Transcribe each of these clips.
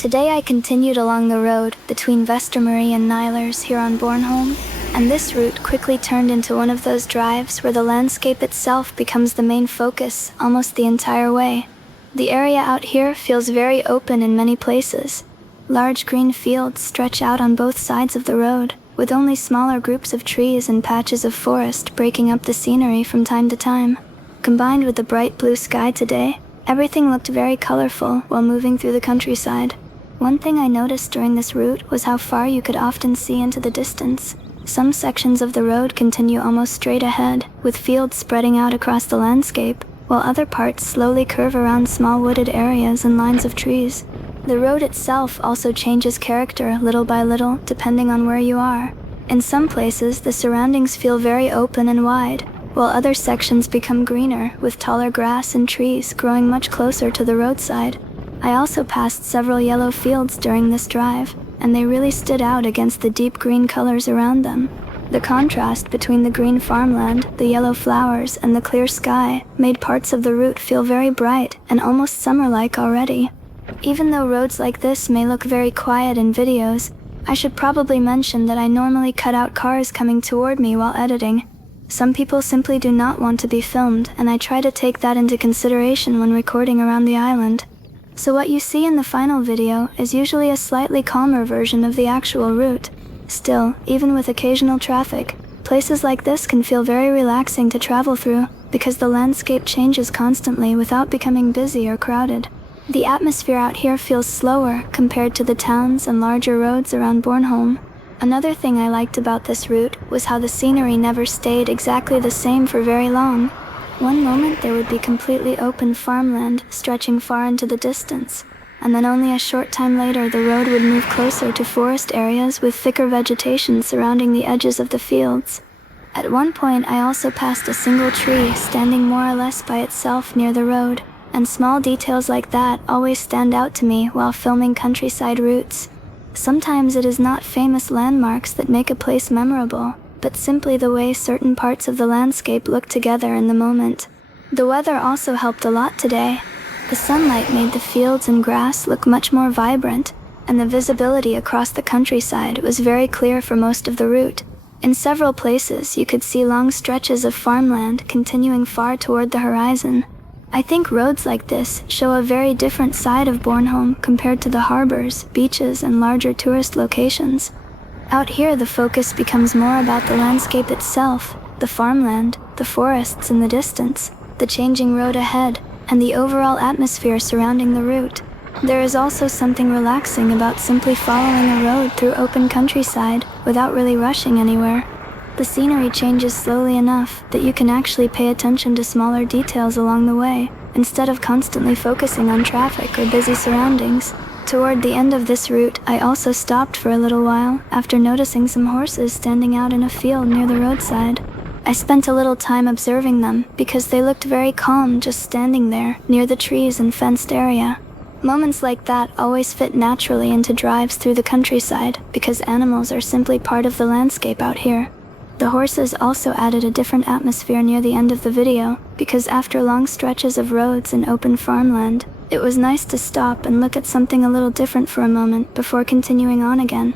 Today I continued along the road between Vestermarie and Nylars here on Bornholm, and this route quickly turned into one of those drives where the landscape itself becomes the main focus almost the entire way. The area out here feels very open in many places. Large green fields stretch out on both sides of the road, with only smaller groups of trees and patches of forest breaking up the scenery from time to time. Combined with the bright blue sky today, everything looked very colorful while moving through the countryside. One thing I noticed during this route was how far you could often see into the distance. Some sections of the road continue almost straight ahead, with fields spreading out across the landscape, while other parts slowly curve around small wooded areas and lines of trees. The road itself also changes character little by little depending on where you are. In some places, the surroundings feel very open and wide, while other sections become greener, with taller grass and trees growing much closer to the roadside. I also passed several yellow fields during this drive, and they really stood out against the deep green colors around them. The contrast between the green farmland, the yellow flowers, and the clear sky made parts of the route feel very bright and almost summer-like already. Even though roads like this may look very quiet in videos, I should probably mention that I normally cut out cars coming toward me while editing. Some people simply do not want to be filmed, and I try to take that into consideration when recording around the island. So what you see in the final video is usually a slightly calmer version of the actual route. Still, even with occasional traffic, places like this can feel very relaxing to travel through, because the landscape changes constantly without becoming busy or crowded. The atmosphere out here feels slower compared to the towns and larger roads around Bornholm. Another thing I liked about this route was how the scenery never stayed exactly the same for very long. One moment there would be completely open farmland stretching far into the distance, and then only a short time later the road would move closer to forest areas with thicker vegetation surrounding the edges of the fields. At one point I also passed a single tree standing more or less by itself near the road, and small details like that always stand out to me while filming countryside routes. Sometimes it is not famous landmarks that make a place memorable, but simply the way certain parts of the landscape look together in the moment. The weather also helped a lot today. The sunlight made the fields and grass look much more vibrant, and the visibility across the countryside was very clear for most of the route. In several places you could see long stretches of farmland continuing far toward the horizon. I think roads like this show a very different side of Bornholm compared to the harbors, beaches, and larger tourist locations. Out here the focus becomes more about the landscape itself, the farmland, the forests in the distance, the changing road ahead, and the overall atmosphere surrounding the route. There is also something relaxing about simply following a road through open countryside without really rushing anywhere. The scenery changes slowly enough that you can actually pay attention to smaller details along the way, instead of constantly focusing on traffic or busy surroundings. Toward the end of this route, I also stopped for a little while after noticing some horses standing out in a field near the roadside. I spent a little time observing them because they looked very calm just standing there near the trees and fenced area. Moments like that always fit naturally into drives through the countryside because animals are simply part of the landscape out here. The horses also added a different atmosphere near the end of the video because after long stretches of roads and open farmland, it was nice to stop and look at something a little different for a moment before continuing on again.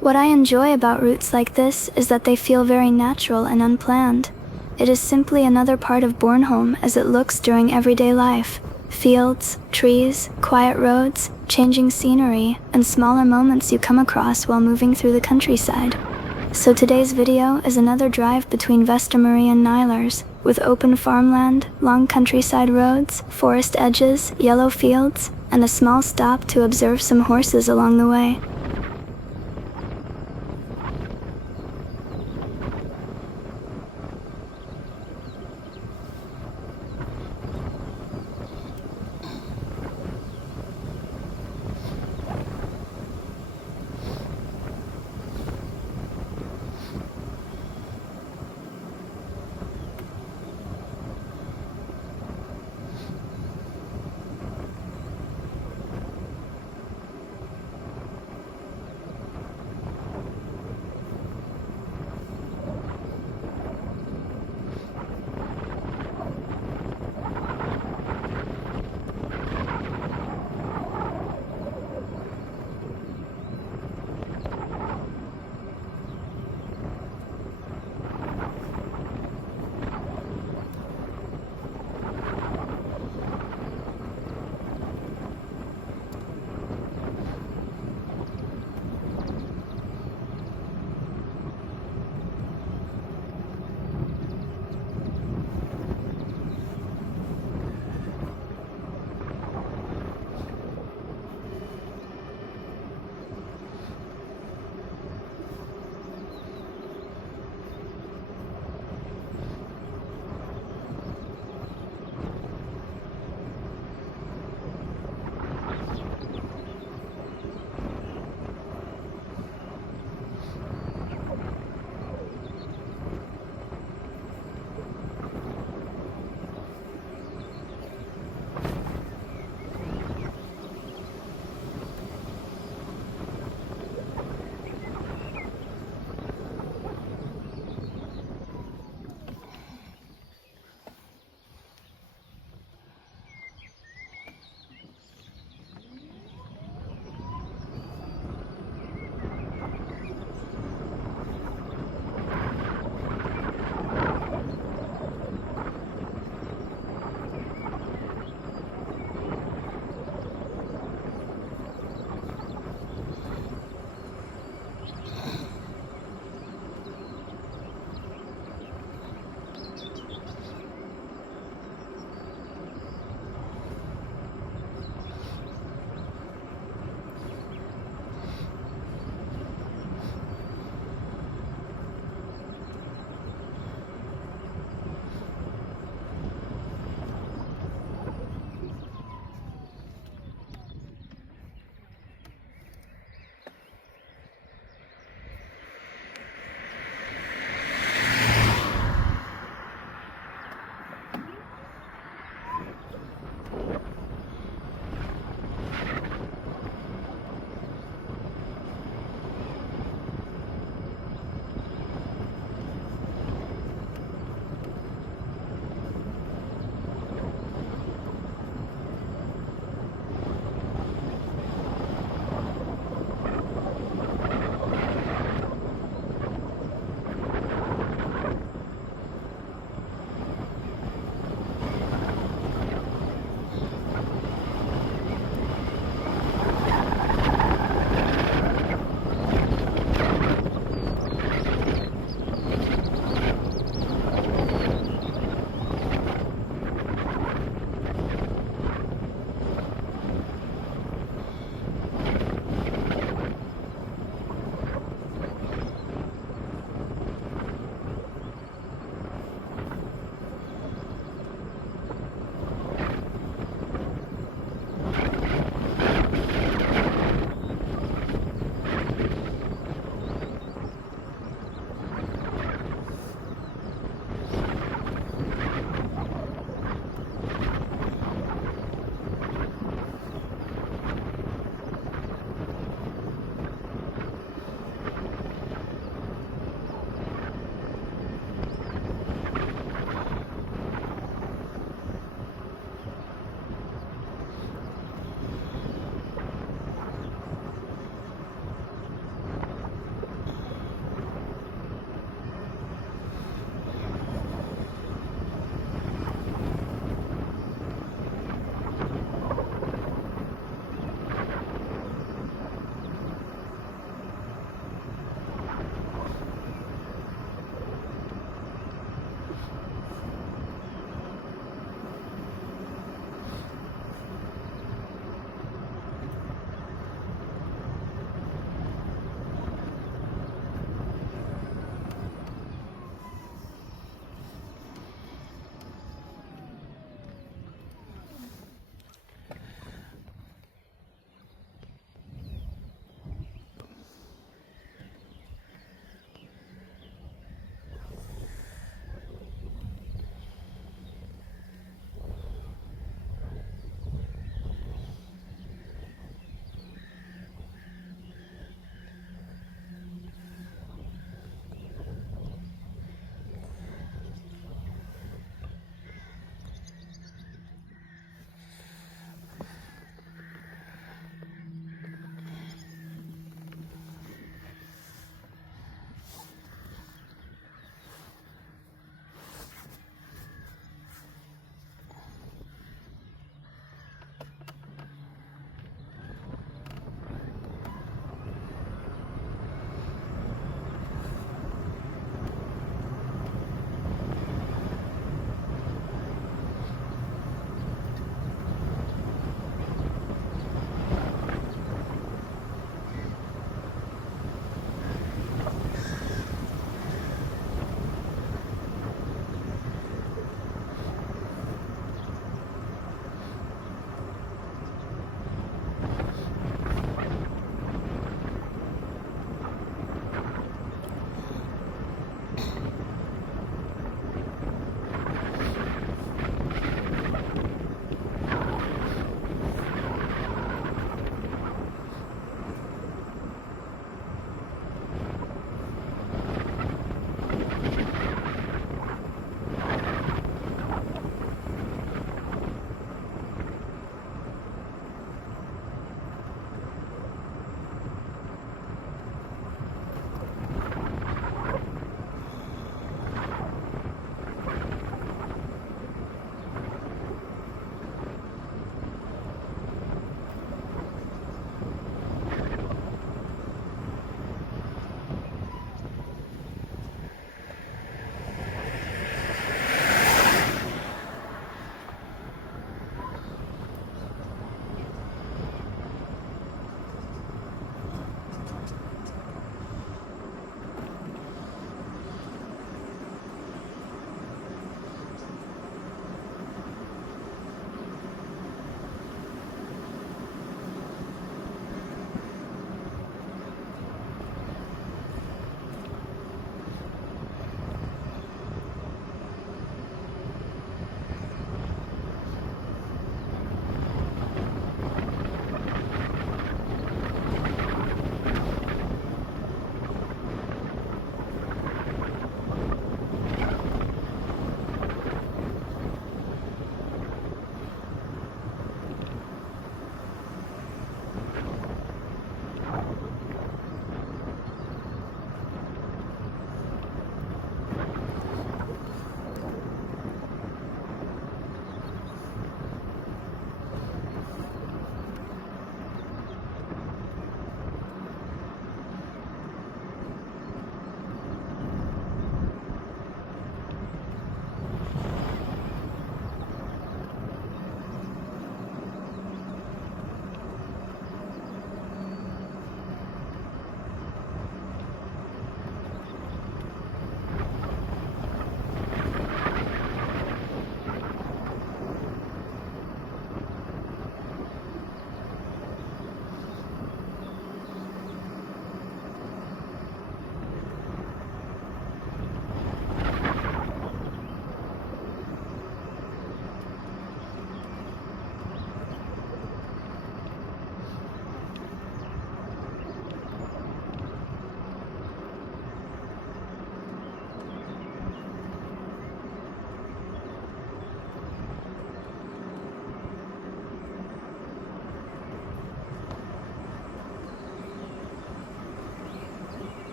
What I enjoy about routes like this is that they feel very natural and unplanned. It is simply another part of Bornholm as it looks during everyday life. Fields, trees, quiet roads, changing scenery, and smaller moments you come across while moving through the countryside. So today's video is another drive between Vestermarie and Nylars, with open farmland, long countryside roads, forest edges, yellow fields, and a small stop to observe some horses along the way.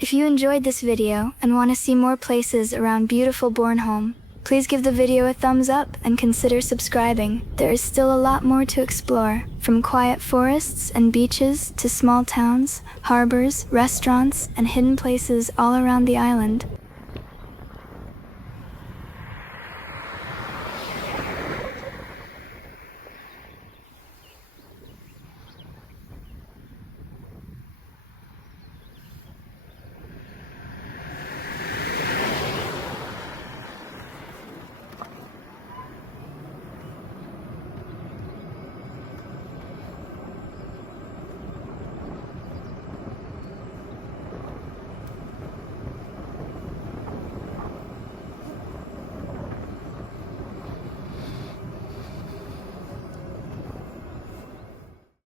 If you enjoyed this video and want to see more places around beautiful Bornholm, please give the video a thumbs up and consider subscribing. There is still a lot more to explore, from quiet forests and beaches to small towns, harbors, restaurants, and hidden places all around the island.